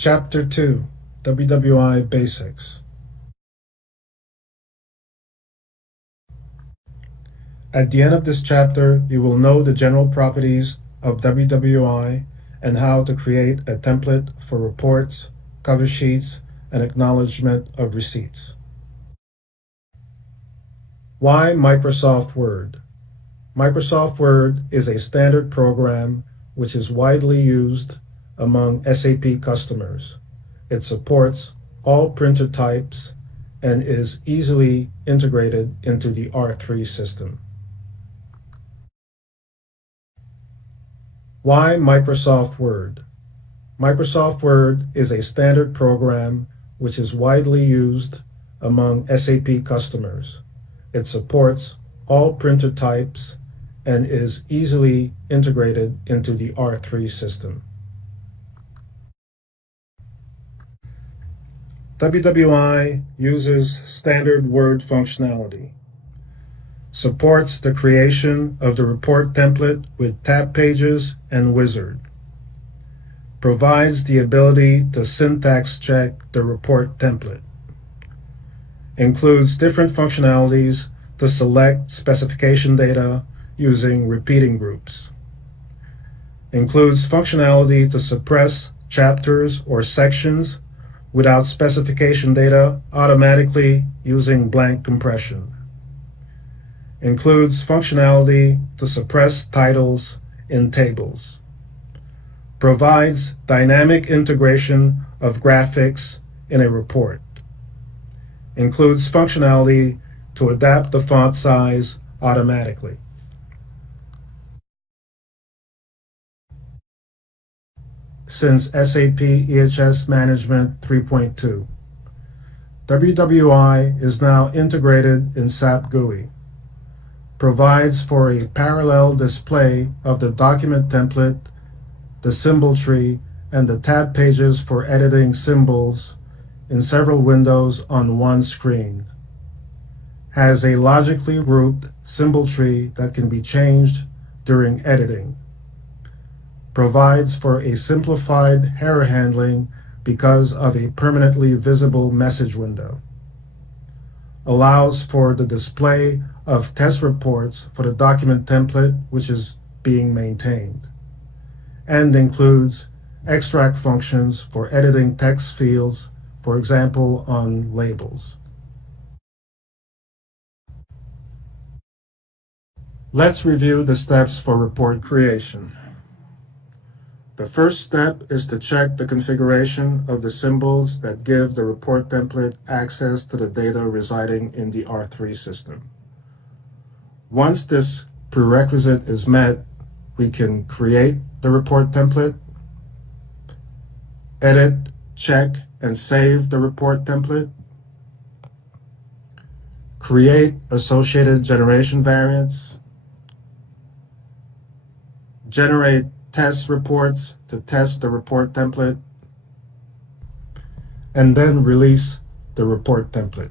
Chapter 2, WWI Basics. At the end of this chapter, you will know the general properties of WWI and how to create a template for reports, cover sheets, and acknowledgement of receipts. Why Microsoft Word? Microsoft Word is a standard program which is widely used among SAP customers. It supports all printer types and is easily integrated into the R3 system. Why Microsoft Word? Microsoft Word is a standard program which is widely used among SAP customers. It supports all printer types and is easily integrated into the R3 system. WWI uses standard Word functionality, supports the creation of the report template with tab pages and wizard, provides the ability to syntax check the report template, includes different functionalities to select specification data using repeating groups, includes functionality to suppress chapters or sections without specification data automatically using blank compression, includes functionality to suppress titles in tables, provides dynamic integration of graphics in a report, includes functionality to adapt the font size automatically. Since SAP EHS Management 3.2, WWI is now integrated in SAP GUI, provides for a parallel display of the document template, the symbol tree, and the tab pages for editing symbols in several windows on one screen, has a logically grouped symbol tree that can be changed during editing, provides for a simplified error handling because of a permanently visible message window, allows for the display of test reports for the document template which is being maintained, and includes extract functions for editing text fields, for example, on labels. Let's review the steps for report creation. The first step is to check the configuration of the symbols that give the report template access to the data residing in the R3 system. Once this prerequisite is met, we can create the report template, edit, check, and save the report template, create associated generation variants, generate test reports to test the report template, and then release the report template.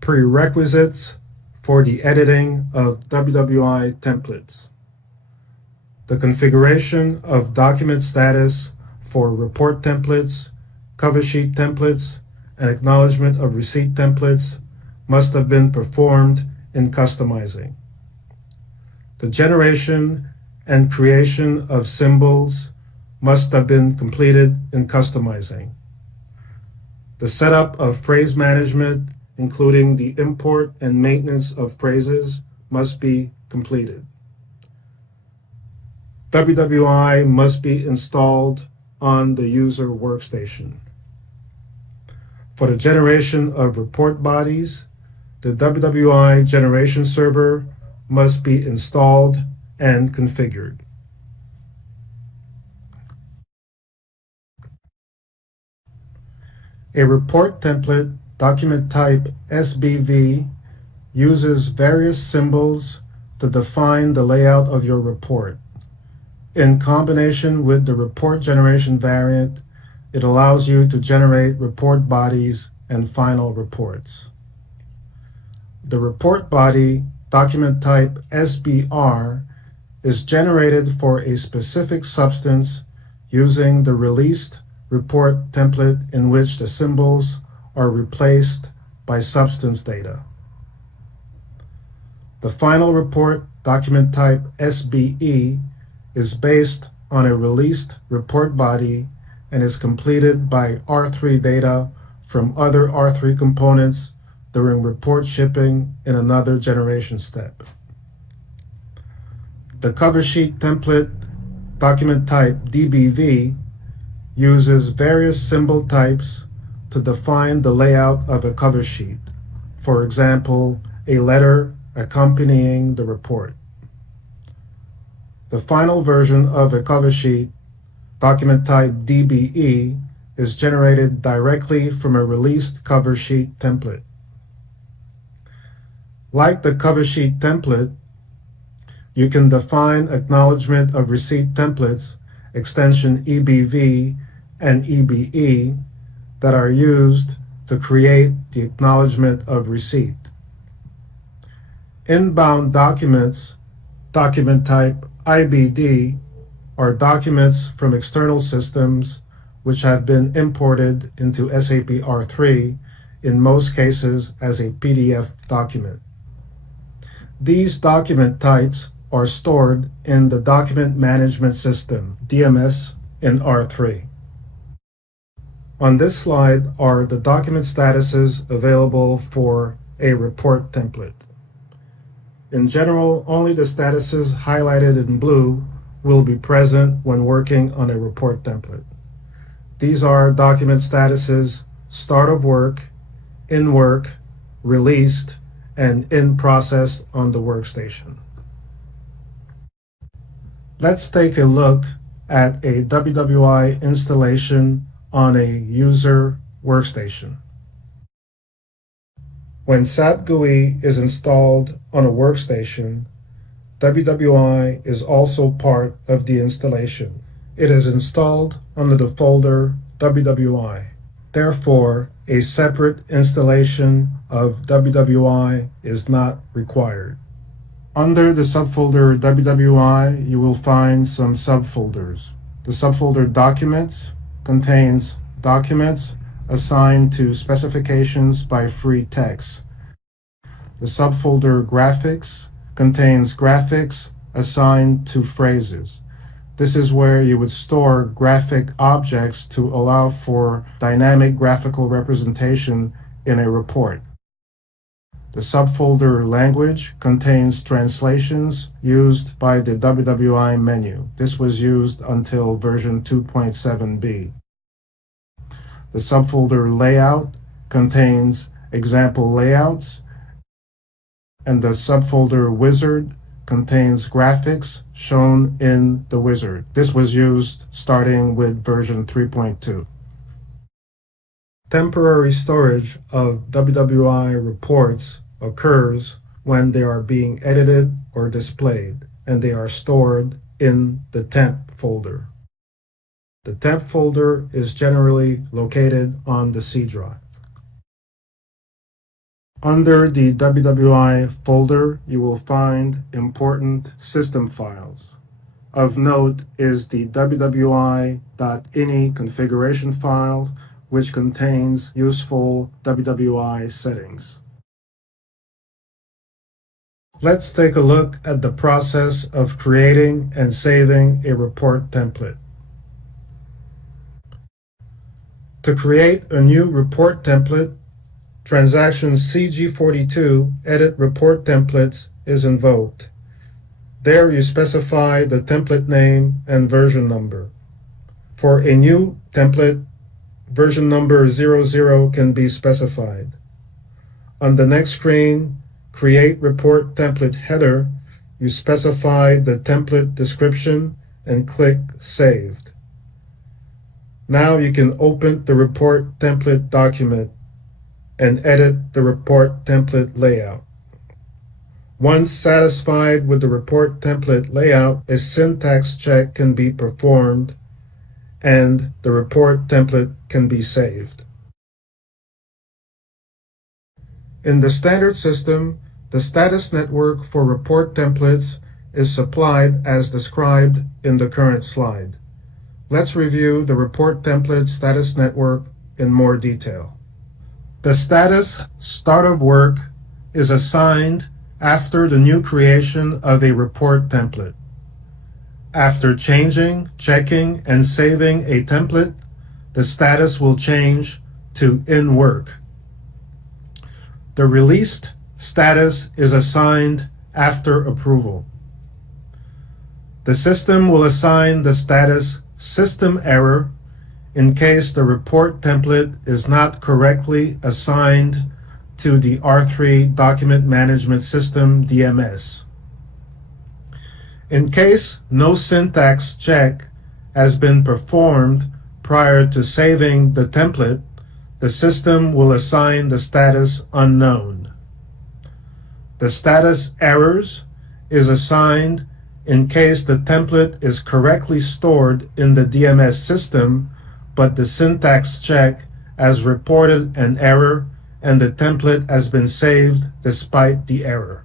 Prerequisites for the editing of WWI templates. The configuration of document status for report templates, cover sheet templates, and acknowledgement of receipt templates must have been performed in customizing. The generation and creation of symbols must have been completed in customizing. The setup of phrase management, including the import and maintenance of phrases, must be completed. WWI must be installed on the user workstation. For the generation of report bodies, the WWI generation server must be installed and configured. A report template document type SBV uses various symbols to define the layout of your report. In combination with the report generation variant, it allows you to generate report bodies and final reports. The report body document type SBR, is generated for a specific substance using the released report template in which the symbols are replaced by substance data. The final report, document type SBE, is based on a released report body and is completed by R3 data from other R3 components during report shipping in another generation step. The cover sheet template, document type DBV, uses various symbol types to define the layout of a cover sheet. For example, a letter accompanying the report. The final version of a cover sheet, document type DBE, is generated directly from a released cover sheet template. Like the cover sheet template, you can define acknowledgement of receipt templates, extension EBV and EBE, that are used to create the acknowledgement of receipt. Inbound documents, document type IBD, are documents from external systems which have been imported into SAP R3, in most cases as a PDF document. These document types are stored in the Document Management System, DMS, in R3. On this slide are the document statuses available for a report template. In general, only the statuses highlighted in blue will be present when working on a report template. These are document statuses: start of work, in work, released, and in process on the workstation. Let's take a look at a WWI installation on a user workstation. When SAP GUI is installed on a workstation, WWI is also part of the installation. It is installed under the folder WWI. Therefore, a separate installation of WWI is not required. Under the subfolder WWI, you will find some subfolders. The subfolder Documents contains documents assigned to specifications by free text. The subfolder Graphics contains graphics assigned to phrases. This is where you would store graphic objects to allow for dynamic graphical representation in a report. The subfolder Language contains translations used by the WWI menu. This was used until version 2.7b. The subfolder Layout contains example layouts, and the subfolder Wizard contains graphics shown in the wizard. This was used starting with version 3.2. Temporary storage of WWI reports occurs when they are being edited or displayed, and they are stored in the temp folder. The temp folder is generally located on the C drive. Under the WWI folder, you will find important system files. Of note is the WWI.ini configuration file, which contains useful WWI settings. Let's take a look at the process of creating and saving a report template. To create a new report template, transaction CG42 Edit Report Templates is invoked. There you specify the template name and version number. For a new template, version number 00 can be specified. On the next screen, Create Report Template Header, you specify the template description and click Saved. Now you can open the report template document and edit the report template layout. Once satisfied with the report template layout, a syntax check can be performed and the report template can be saved. In the standard system, The status network for report templates is supplied as described in the current slide. Let's review the report template status network in more detail. The status start of work is assigned after the new creation of a report template. After changing, checking, and saving a template, the status will change to in work. The released status is assigned after approval. The system will assign the status system error in case the report template is not correctly assigned to the R3 Document Management System DMS. In case no syntax check has been performed prior to saving the template, the system will assign the status unknown. The status errors is assigned in case the template is correctly stored in the DMS system, but the syntax check has reported an error and the template has been saved despite the error.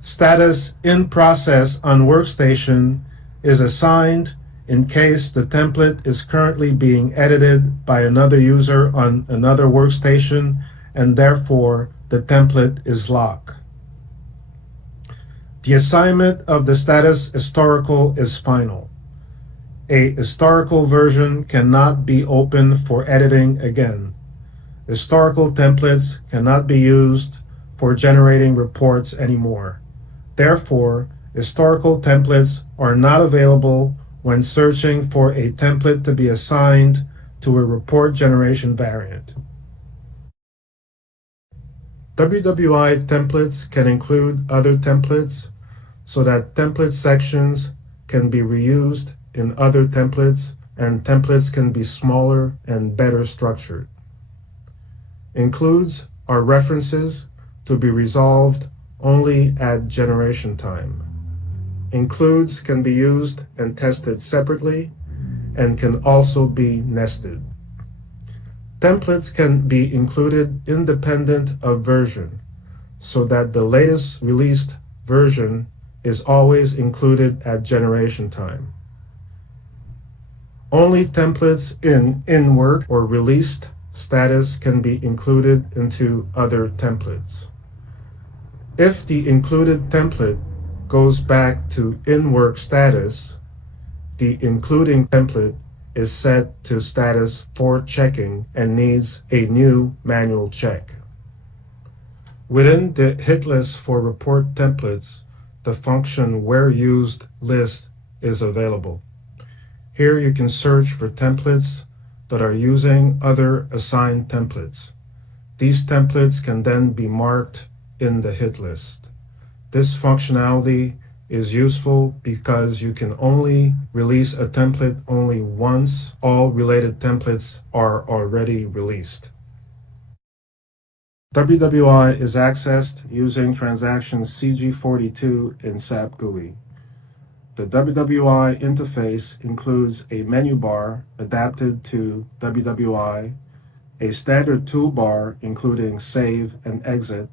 Status in process on workstation is assigned in case the template is currently being edited by another user on another workstation and therefore the template is locked. The assignment of the status historical is final. A historical version cannot be opened for editing again. Historical templates cannot be used for generating reports anymore. Therefore, historical templates are not available when searching for a template to be assigned to a report generation variant. WWI templates can include other templates so that template sections can be reused in other templates and templates can be smaller and better structured. Includes are references to be resolved only at generation time. Includes can be used and tested separately and can also be nested. Templates can be included independent of version so that the latest released version is always included at generation time. Only templates in work or released status can be included into other templates. If the included template goes back to in-work status, the including template is set to status for checking and needs a new manual check. Within the hit list for report templates, the function where used list is available. Here you can search for templates that are using other assigned templates. These templates can then be marked in the hit list. This functionality is useful because you can only release a template only once all related templates are already released. WWI is accessed using transaction CG42 in SAP GUI. The WWI interface includes a menu bar adapted to WWI, a standard toolbar including save and exit,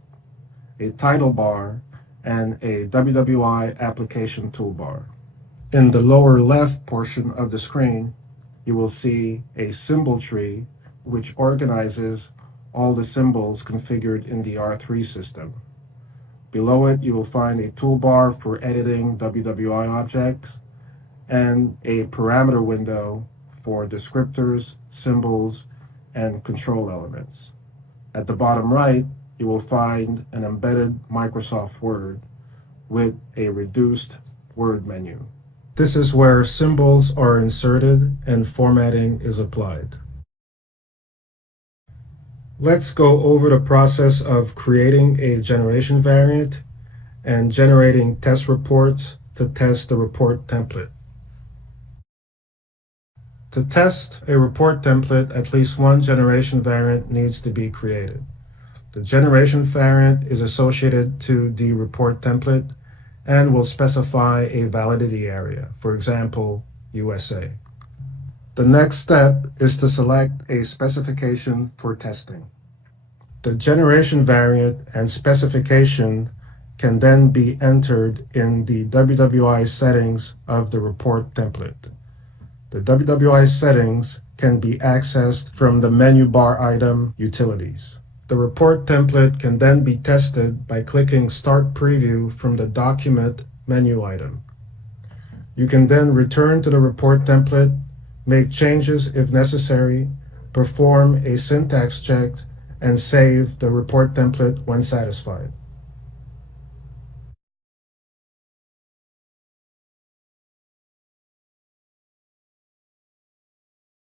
a title bar, and a WWI application toolbar. In the lower left portion of the screen, you will see a symbol tree which organizes all the symbols configured in the R3 system. Below it, you will find a toolbar for editing WWI objects and a parameter window for descriptors, symbols, and control elements. At the bottom right, you will find an embedded Microsoft Word with a reduced Word menu. This is where symbols are inserted and formatting is applied. Let's go over the process of creating a generation variant and generating test reports to test the report template. To test a report template, at least one generation variant needs to be created. The generation variant is associated to the report template and will specify a validity area, for example, USA. The next step is to select a specification for testing. The generation variant and specification can then be entered in the WWI settings of the report template. The WWI settings can be accessed from the menu bar item Utilities. The report template can then be tested by clicking Start Preview from the Document menu item. You can then return to the report template, make changes if necessary, perform a syntax check, and save the report template when satisfied.